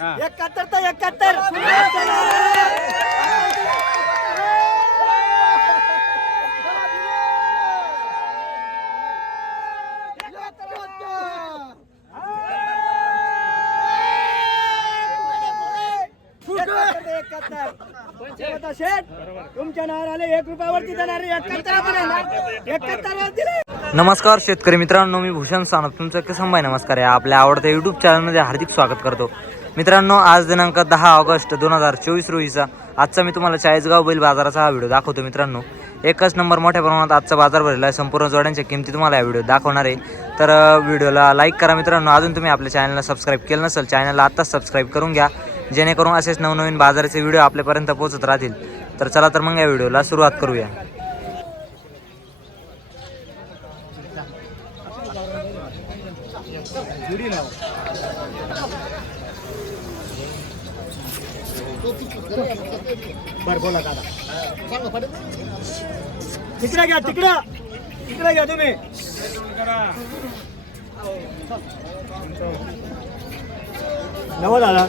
एकाहत्तर तर एकाहत्तर. नमस्कार शेतकरी मित्रांनो मी भूषण सानप. तुमचं भाई नमस्कार आहे. आपल्या आवडत्या यूट्यूब चॅनलमध्ये हार्दिक स्वागत करतो. मित्रांनो आज दिनांक दहा ऑगस्ट दोन हजार चोवीस रोजीचा. आजचा मी तुम्हाला चाळीसगाव बैल बाजाराचा हा व्हिडिओ दाखवतो मित्रांनो. एकच नंबर मोठ्या प्रमाणात आजचा बाजार भरलेला आहे. संपूर्ण जोड्यांच्या किमती तुम्हाला या व्हिडिओ दाखवणार आहे. तर व्हिडिओला लाईक करा मित्रांनो. अजून तुम्ही आपल्या चॅनलला सबस्क्राईब केलं नसेल चॅनलला आत्ताच सबस्क्राईब करून घ्या. जेणेकरून असेच नवनवीन बाजाराचे व्हिडिओ आपल्यापर्यंत पोहोचत राहतील. तर चला तर मग या व्हिडिओला सुरुवात करूया. बर बोला दादा. तिकडे घ्या तिकडं. तिकडे घ्या तुम्ही. नव दादा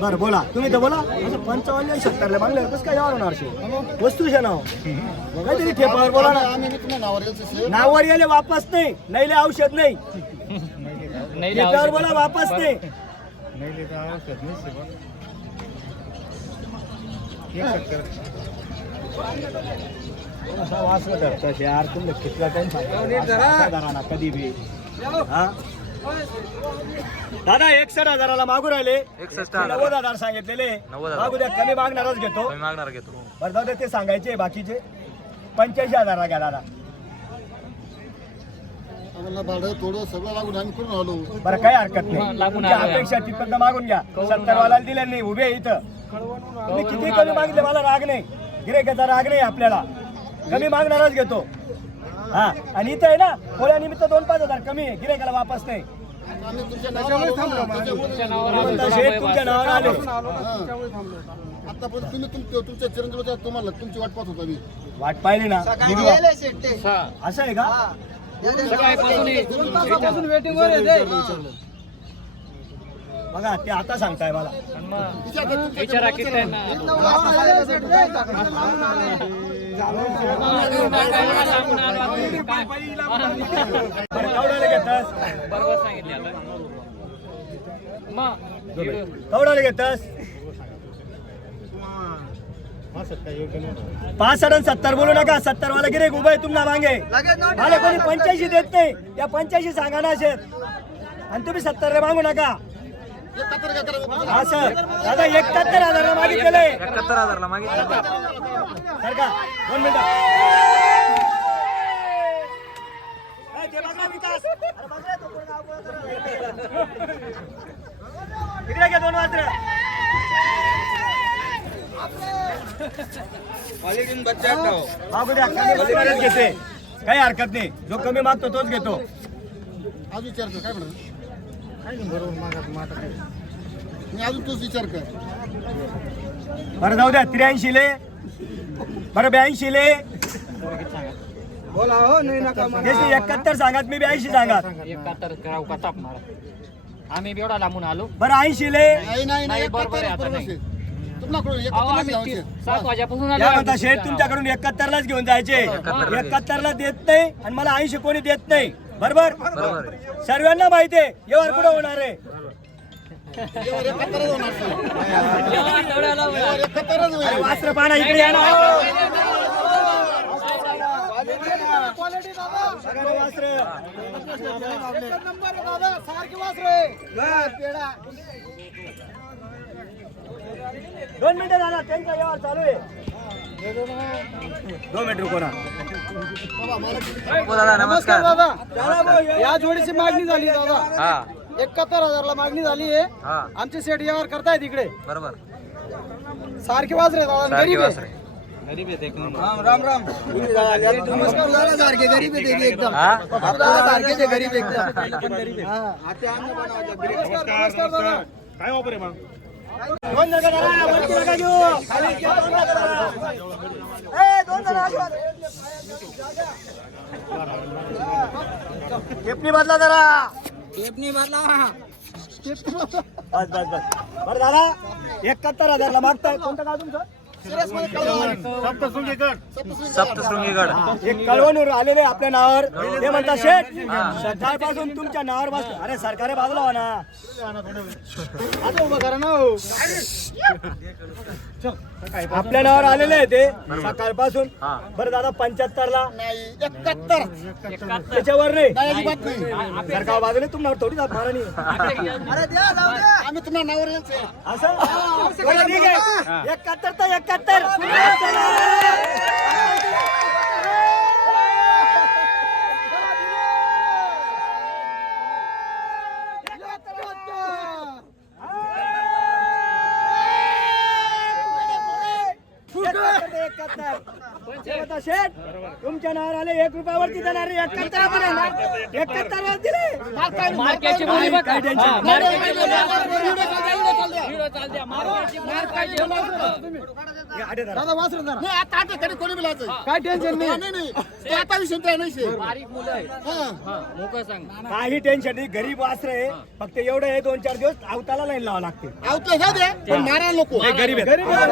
बर बोला. तुम्ही तर बोला. असं पंचावन्न सत्तरला मागले कसं काय यावर होणार शे वस्तूच्या नाव काहीतरी ठेपावर बोला ना. नावावर गेले वापस नाही. नाहीले औषध नाही. ठेप्यावर बोला वापस नाही. असा वास धरतं यार तुम्ही कितला टाइम कधी बी हा? दादा एकसठ हजाराला मागू राहिले. एकसष्ट नव्वद हजार सांगितलेले. नव्वद हजार. मागू द्या कमी मागणारच घेतो. मी मागणार घेतो. बरं जाऊ दे ते सांगायचे बाकीचे. पंच्याऐंशी हजाराला घ्या दादा. आम्हाला भाडं थोडं सगळं लागून आम्ही करून आलो. बरं काही हरकत नाही. तुमच्या अपेक्षा तिथपर्यंत मागून घ्या. सत्तर वाला दिले नाही उभे आहे इथं. तुम्ही किती कमी मागितले मला राग नाही. गिरेकाचा राग नाही आपल्याला. कमी मागणारच घेतो. हा आणि इथं आहे ना पोळ्यानिमित्त दोन पाच हजार कमी आहे. गिरेकाला वापस नाही. त्याच्यामुळे म्हणता शेठ तुमच्या नावावर आले. आतापर्यंत तुम्ही तुमच्या तुमच्या चिरंजीवाच्या तुम्हाला तुमची वाट पाहत होता मी. वाट पाहिली ना. असं आहे का? बघा ते आता सांगताय मला. केवढ्याला घेतस केवढ्याला घेतस पासष्ट आणि सत्तर बोलू नका. सत्तर वाला गिरे उभं आहे तुम्हाला मागे. मला कोणी पंच्याऐंशी देत नाही. या पंच्याऐंशी सांगा ना शेत आणि तुम्ही सत्तर मागू नका. करायचं? असं दादा एकाहत्तर हजार मागितलेलं आहे. एकाहत्तर हजारला मागितलं सरका दोन मिनिटं. ते बघा विकास. इकडे घे दोन वाजरे मागू द्या कमी बरोबरच घेते. काही हरकत नाही. जो कमी मागतो तोच घेतो. आज विचार कर काय म्हणत? मी अजून तोच विचार कर. बरं जाऊ द्या. त्र्याऐंशी ले. बरं ब्याऐंशी ले. जशी एकाहत्तर सांगात मी ब्याऐंशी सांगात. एकाहत्तर करावं का ताप मारा. आम्ही एवढा लांबून आलो. बरं ऐंशी ले. नाही नाही नाही बरोबर आहे, आता बरोबर नाही. आहे. तुमच्याकडून अहो एकाहत्तर आम्ही लावायचे. तीस- सात वाजेपासून आलो. या म्हणता आम्ही. शेठ तुमच्याकडून एकाहत्तरलाच घेऊन जायचे. एकाहत्तरला देत नाही आणि मला ऐंशी कोणी देत नाही. बरोबर. सर्वांना माहिती आहे येवर कुठं होणार आहे वास्त्र पाना इकडे या ना. बघा ना वास्त्र. दोन मिनिटं झाला त्यांचा व्यवहार चालू आहे दोन मिनिट रुको ना। हो दादा। नमस्कार। भाऊ, ये. जोडीची मागणी झाली दादा. हा. एकाहत्तर हजारला मागणी झाली आहे. हा. आमचे सेट व्यवहार करतायत इकडे बरोबर. सारखे वाजरे दादा. सारखी गरीब आहे. वासरे. राम राम नमस्कार दादा. सारखे गरीब आहे एकदम. हा? दादा सारखेच आहे गरीब एकदम नमस्कार दादा. वरती टेपणी बदला जरा. टेपनी बदला. बस बस बस. बरं दादा. एकाहत्तर हजारला मागताय. कोणतं गाव तुमचं? सप्तशृंगीगड. एक कळवणूर आलेले आपल्या नावावर. ते म्हणतात शेठ सकाळपासून तुमच्या नावावर बस अरे सरकारी बाजूला हो ना. आता उभं करा ना हो. आपल्या नावावर आलेले आहे ते. सकाळपासून. बरं दादा पंच्याहत्तर ला नाही एकाहत्तर. त्याच्यावर नाही. नाही अजिबात नाही. सरकार बाजूला तुम्हाला थोडी जात मारा नाही अरे द्या जाऊ द्या. आम्ही तुम्हाला नावावर असं? बरं, ठीक आहे. एकाहत्तर तर एकाहत्तर. एकाहत्तर शेठ तुमच्या नावावर आले एक रुपयावरती देणार एकाहत्तर एकाहत्तर वर दिले मार्केटची बघा. हा, नाही. हे आता कोणी बोलायचं काय टेन्शन नाही. नाही नाही ते आता विषय ते नाही शे. बारीक मुलं आहे हा. हा, मोकळं सांग. काही टेन्शन नाही गरीब वासर आहे. फक्त एवढं आहे दोन चार दिवस अवताला लाईन लावा लागते. अहो, ते जाऊ द्या पण मारा नको. गरीब आहे नाही, नाही, नाही,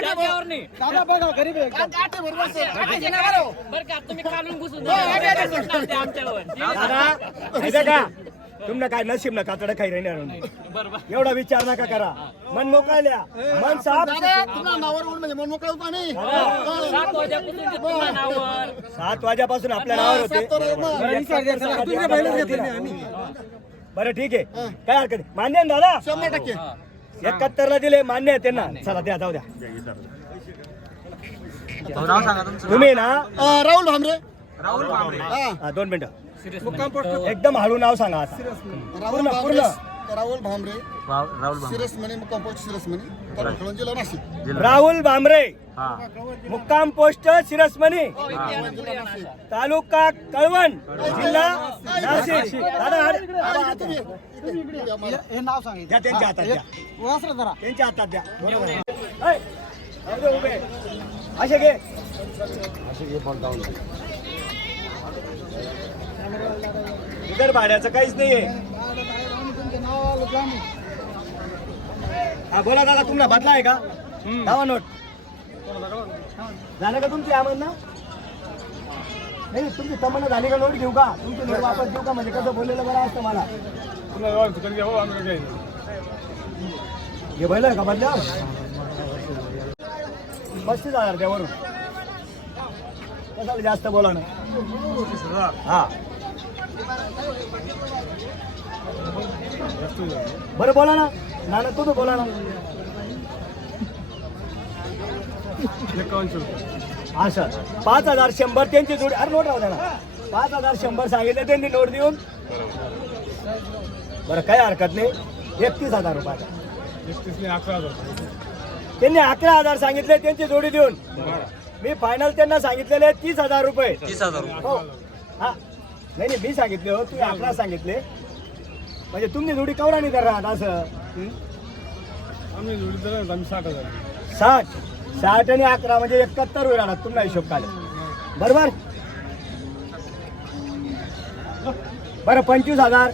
त्याच्यावर नाही. आटे बरोबर आहे. बरं. बरं का तुम्ही काढून घुसून हो, आमच्यावर. दादा माहिती आहे का तुमनं काय नशीब ना कातड काही राहणार एवढा विचार नका करा. मन मोकळल्या. मन साफ म्हणजे मन मोकळं होतं आणि? सात वाजेपासून आपल्या नावावर होते. बरं ठीक आहे. काय हरकत नाही. मान्य आहे ना दादा? शंभर टक्के. एकाहत्तर ला दिले मान्य आहे त्यांना. चला द्या जाऊ द्या. नाव सांगा तुमचं तुम्ही ना अं, राहुल भामरे. राहुल भांबरे हा हा, दोन मिनिटं. एकदम हळू नाव सांगा आता. राहुल पूर्ण. राहुल भामरे. राहुल भांबरे सिरस म्हणे मुक्काम पोस्ट सिरस म्हणे तालुका कळवण, जिल्हा नाशिक. राहुल भामरे. हा. मुक्काम पोस्ट शिरसमणी तालुका कळवण जिल्हा नाशिक. हे नाव सांगितलं त्यांच्या हातात द्या. त्यांच्या हातात द्या. दे उभे. असे घे. इतर भाड्याचं काहीच नाहीये. हा बोला दादा तुम्हाला बदला आहे का? दावा नोट. झालं का तुमची आमंत्रण नाही तुमची तमन्ना झाली का नोट घेऊ का? तुमची नोट वापस घेऊ का? म्हणजे कसं बोललेलं बरं असतं मला. हे बैल का बदल्या पस्तीस हजार द्या वरून कशाला जास्त बोला ना हा. बरं बोला ना. नाना तुम्ही बोला ना. हा सर पाच हजार शंभर त्यांची जोडी अरे नोट राहू ना. पाच हजार शंभर सांगितले त्यांनी नोट देऊन. बरं काही हरकत नाही. एकतीस हजार रुपये त्यांनी अकरा हजार सांगितले त्यांची जोडी देऊन. मी फायनल त्यांना सांगितलेले तीस हजार रुपये. तीस हजार. हो. हा. नाही नाही मी सांगितले हो तुम्ही अकरा सांगितले. म्हणजे तुमची जोडी कवरानी तर राहत असं. साठ साठ. आणि अकरा म्हणजे एकाहत्तर होईल राहणार तुम्हाला हिशोब काढ बरोबर? बरं पंचवीस हजार.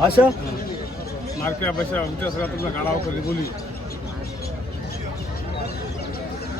असं?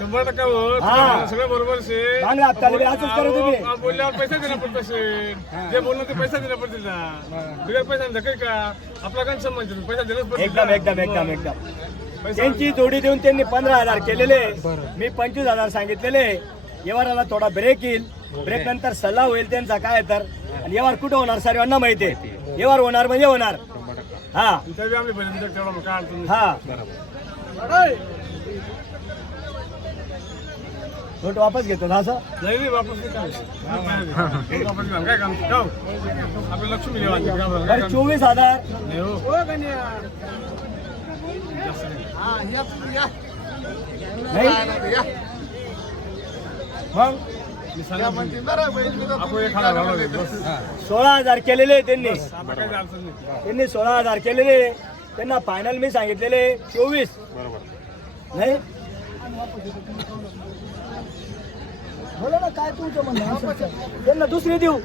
शंभर टक्का होत हा. सगळं बरोबर शे. असंच करू तुम्ही. अहो, बोलल्यावर पैसा देणार पडतो शे. जे बोललं ते पैसा देणार पडतील ना. बिगर पैसा धकेल का? आपला काय संबंध आहे? पैसा दिलाच एकदम. एकदम एकदम एकदम. पैसा त्यांची जोडी देऊन त्यांनी पंधरा हजार केलेले. मी पंचवीस हजार सांगितलेले. व्यवहाराला थोडा ब्रेक येईल. ब्रेक नंतर सल्ला होईल त्यांचा काय तर. आणि व्यवहार कुठं होणार सर्वांना माहिती आहे. व्यवहार होणार म्हणजे होणार. हा. तरी आम्ही भरून देऊ तेवढं मग काय अडचण नाही. हा नोट वापस घेतो ना असं? नाही नाही वापस काय काम आपलं लक्ष्मी? चोवीस हजार. नाही. हो. हा, मग? मी या सांगितलं. म्हणतील, बरं, बैल बिल आपण एक हजार लावला बस सोळा हजार केलेले त्यांनी. त्यांनी सोळा हजार केलेले त्यांना फायनल मी सांगितलेले चोवीस. नाही? बोला ना काय तुमचं म्हणणं? त्यांना दुसरी देऊ.